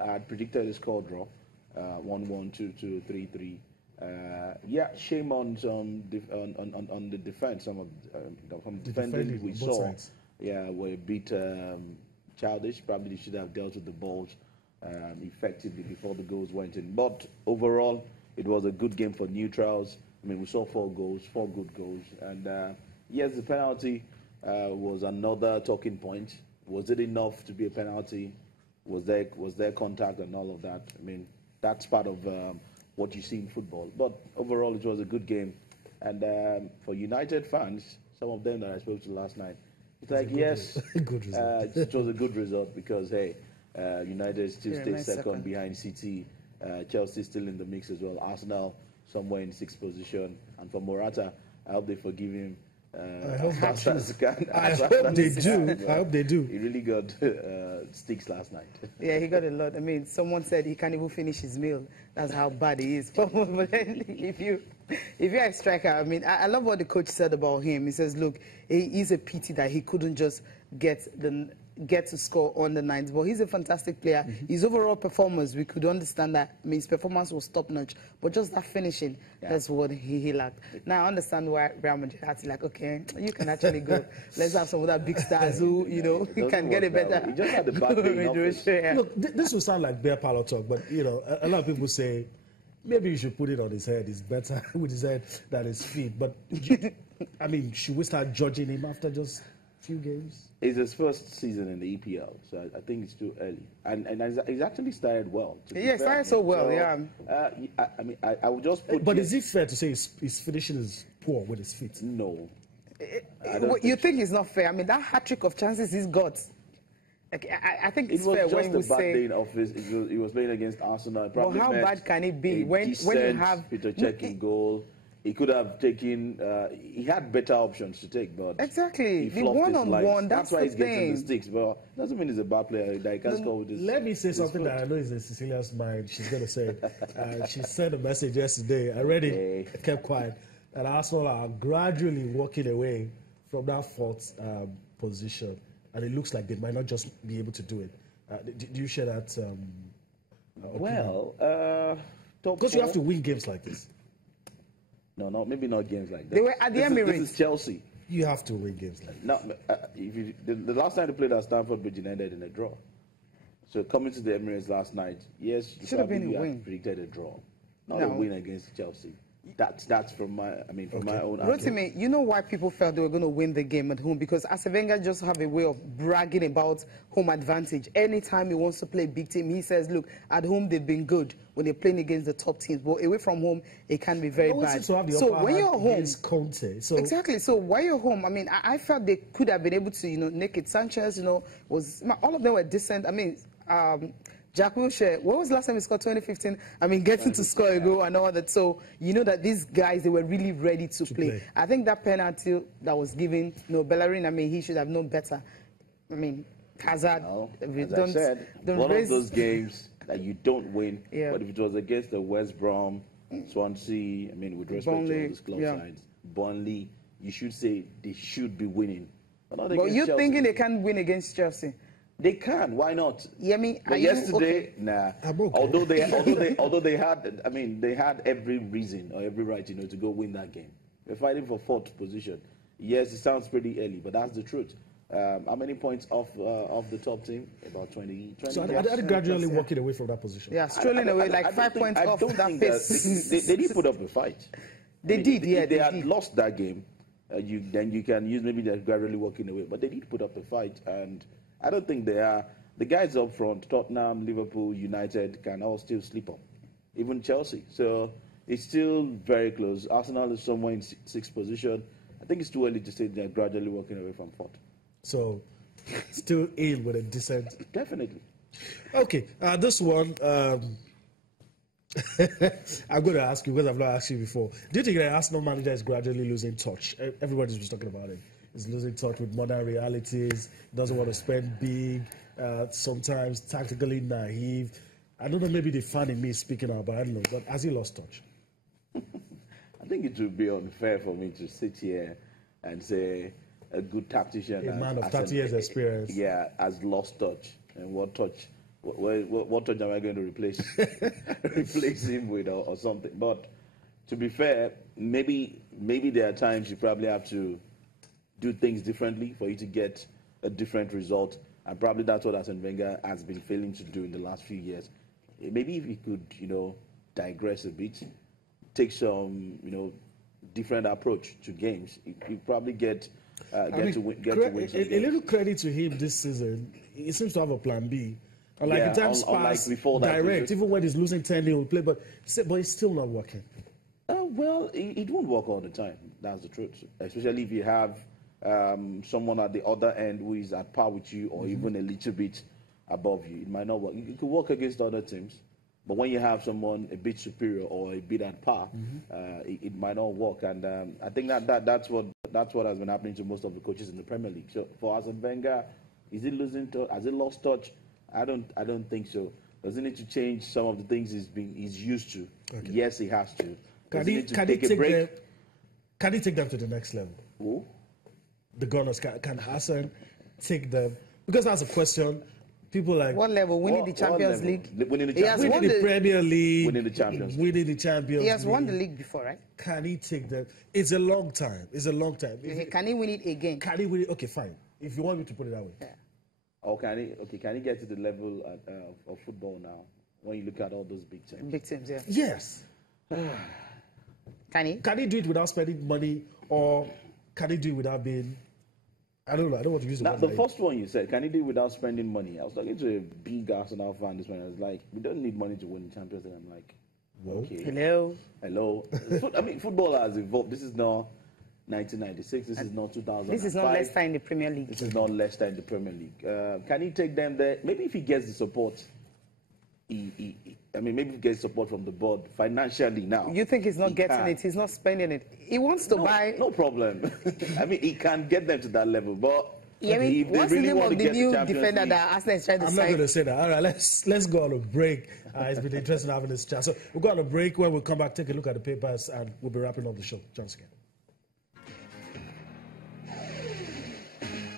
I had predicted a score draw, 1-1, 2-2, 3-3. Yeah, shame on on the defense. Some of some defending we saw, sides. yeah, were a bit childish. Probably they should have dealt with the balls effectively before the goals went in. But overall, it was a good game for neutrals. I mean, we saw 4 goals, 4 good goals, and yes, the penalty was another talking point. Was it enough to be a penalty? Was there contact and all of that? I mean, that's part of what you see in football. But overall, it was a good game. And for United fans, some of them that I spoke to last night, it's like, yes, good result. it was a good result because, hey, United still stays second behind City. Chelsea still in the mix as well. Arsenal somewhere in 6th position. And for Morata, I hope they forgive him. I hope they do. I hope they do. He really got sticks last night. Yeah, he got a lot. I mean, someone said he can't even finish his meal. That's how bad he is. But then if you're a striker, I mean, I love what the coach said about him. He says, look, he is a pity that he couldn't just get to score on the 9th. But he's a fantastic player. His overall performance, we could understand that. I mean, his performance was top-notch. But just that finishing, that's what he lacked. Now, I understand why Real Madrid had to, like, okay, you can actually go. Let's have some other big stars who, you know, can get a better... He just had the back thing. Look, this will sound like bare parlor talk, but, you know, a lot of people say, maybe you should put it on his head. It's better with his head than his feet. But, I mean, should we start judging him after just few games? It's his first season in the EPL, so I think it's too early. And he's actually started well. Yeah, started so well, yeah. I mean, I would just put... But is it fair to say his finishing is poor with his feet? No. You think it's not fair? I mean, that hat-trick of chances he's got. Like, I think it's fair when you say... It was just a bad day of he was playing against Arsenal. Well, how bad can it be when you have... Peter checking goal. He could have taken, he had better options to take, but exactly, the one-on-one, that's why the he's getting the thing. sticks. But doesn't mean he's a bad player that he can score with his... Let me say something that I know is in Cecilia's mind. She's going to say it. She sent a message yesterday. I read it, kept quiet. And Arsenal are gradually walking away from that 4th position. And it looks like they might not just be able to do it. Do you share that well, because you have to win games like this. No, maybe not games like that. They were at the Emirates. This is Chelsea. You have to win games like that. No, the last time they played at Stamford Bridge, ended in a draw. So coming to the Emirates last night, yes, should have been a win. Predicted a draw, not a win against Chelsea. That's from my, my own. Rotimi, you know why people felt they were going to win the game at home? Because Arsene Wenger just have a way of bragging about home advantage. Anytime he wants to play a big team, he says, look, at home they've been good when they're playing against the top teams, but away from home, it can be very bad. So when you're home, Conte, so exactly. So while you're home, I mean, I felt they could have been able to, you know, Naked Sanchez, you know, all of them were decent. I mean, Jack Wilshere, when was the last time he scored? 2015? I mean, getting to score a goal and all that. So, you know that these guys, they were really ready to play. I think that penalty that was given, you know, Bellerin, I mean, he should have known better. I mean, Hazard... No, as I said, one of those games that you don't win, but if it was against the West Brom, Swansea, I mean, with respect to all these club sides, Burnley, you should say they should be winning. But you're thinking they can't win against Chelsea? They can. Why not? Yeah, I mean, but yesterday, okay? nah. Okay. Although they had, I mean, they had every reason or every right, you know, to go win that game. They're fighting for 4th position. Yes, it sounds pretty early, but that's the truth. How many points off the top team? About 20. So are they gradually walking away from that position? Yeah, strolling away, like 5 points off that pace. They did put up a fight. They did. If they had lost that game, then you can use maybe they're gradually walking away. But they did put up a fight, and I don't think they are. The guys up front, Tottenham, Liverpool, United, can all still sleep up. Even Chelsea. So it's still very close. Arsenal is somewhere in 6th position. I think it's too early to say they're gradually walking away from 4th. So still in with a decent... Definitely. Okay, this one, I'm going to ask you because I've not asked you before. Do you think the Arsenal manager is gradually losing touch? Everybody's just talking about it. He's losing touch with modern realities, doesn't want to spend big, sometimes tactically naive. I don't know, maybe the fan in me is speaking out, but I don't know. But has he lost touch? I think it would be unfair for me to sit here and say a good tactician, a man of 30 years experience, has lost touch. And what touch what touch am I going to replace him with or something? But to be fair, maybe there are times you probably have to do things differently for you to get a different result, and probably that's what Arsene Wenger has been failing to do in the last few years. Maybe if he could, digress a bit, take some, different approach to games, you probably get to win. A little credit to him this season. He seems to have a plan B. Unlike in times past, direct. Even when he's losing 10, he will play, but it's still not working. Well, it won't work all the time. That's the truth. Especially if you have someone at the other end who is at par with you, or even a little bit above you. It might not work. It could work against other teams, but when you have someone a bit superior or a bit at par, it might not work. And I think that's what has been happening to most of the coaches in the Premier League. So for Arsene Wenger, is he losing touch? Has he lost touch? I don't think so. Does he need to change some of the things he's used to? Okay. Yes, he has to. Can he take them to the next level? Who? The Gunners. Can Arsene take them? Because that's a question. People like what level? Winning the Champions League. Winning the Premier League. Winning the Champions League. Winning the Champions League. He has won the league before, right? Can he take them? It's a long time. Can he win it again? Can he win it? Okay, fine. If you want me to put it that way. Yeah. Or can he get to the level of football now? When you look at all those big teams. Big teams, yeah. Yes. Can he? Can he do it without spending money, or can he do it without being? I don't know. I don't want to use the word. The first one you said, can he do it without spending money? I was talking to a big Arsenal fan this morning. I was like, we don't need money to win the Champions League. I'm like, okay. Hello. I mean, football has evolved. This is not 1996. This is not 2005. This is not Leicester in the Premier League. This is not Leicester in the Premier League. Can he take them there? Maybe if he gets the support. Maybe he gets support from the board financially now. You think he's not getting it? He's not spending it. He wants to buy. No problem. He can get them to that level, but what's the name of the new defender that Arsenal is trying to sign? I'm not going to say that. All right, let's go on a break. It's been interesting having this chat. So we'll go on a break. When we come back, take a look at the papers, and we'll be wrapping up the show. Once again.